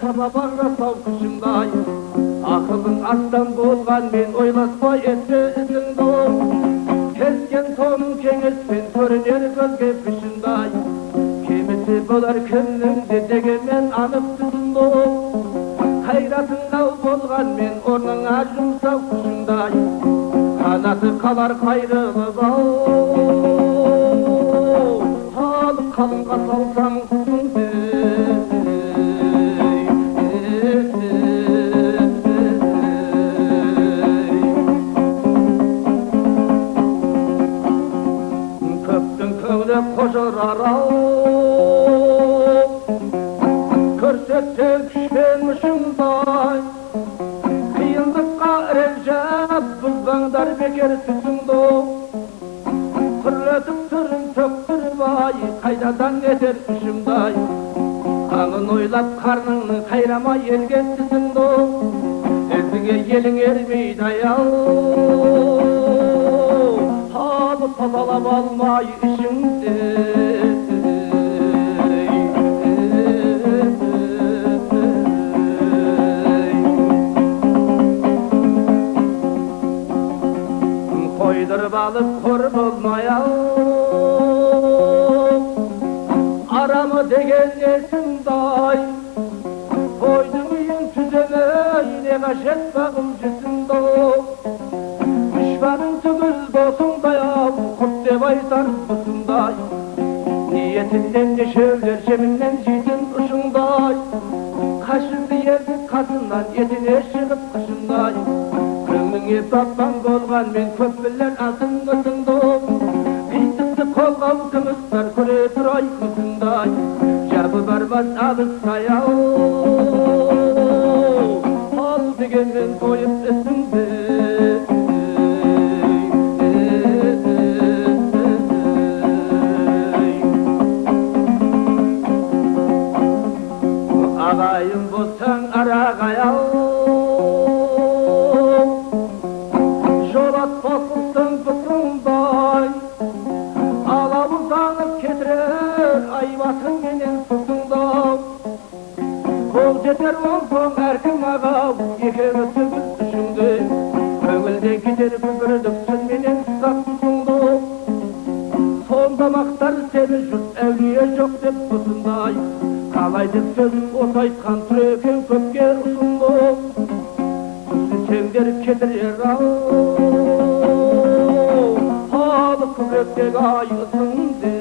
таба барасау күшіңдай ақылың астан болған мен ойласпай етпесіңді kesкен соның кеңеспен көрінер көзге пішіңдай кемесі болар кімнің де дегенмен анық түсінді қайратың қау болған мен орныңа жұмсау күшіңдай қанаты қалар қайрылып ау салып қалыңға салсаң қожарар-ау көрсетсе күшпен ұшыңдай қиындыққа ренжіп бұзбаңдар бекер түсіңді құрлетіп түрін төктіріп ай қайдадан етер үшіңдай қамын ойлап қарныңның қайрамай елге түсіңді өзіңе елің ермейді-ау тазалап алмай ішіңді қойдырып алып қор болмай-ау арамы деген несіңді-ай қойдың үйін түземей не қажет бағым жүзіңді дұшпаның түгіл досыңдай-ау құрт деп айтар бұсыңдай ниетіңнен нешеулер жеміннен жейтін ұшыңдай қашыңды елдің қасынан етіне шығып қышындай көңіліңе батпан болған мен көп білер алтын ұсыңды битікті қолғау күмістер көре тұрай күсіңдай жабы бармас алыстай-ау ал дегенмен тойып ісіңді ағайын болсаң арағай-ау жолатпасың бұсыңдай алауызданып кетірер айбатың менен сұсыңдау қол жетер ол соң әркім ағау екеуі түгіл үшіңді көңілден кетер күбірдік сүн менен ұстап тұсыңды сонда мақтар сені жұрт әулие жоқ деп бұсындай қалай деп сөзін осы айтқан тұр екен көпке ұсынды түсінсеңдер кетірер-ау халық көкіректегі ай ұсынды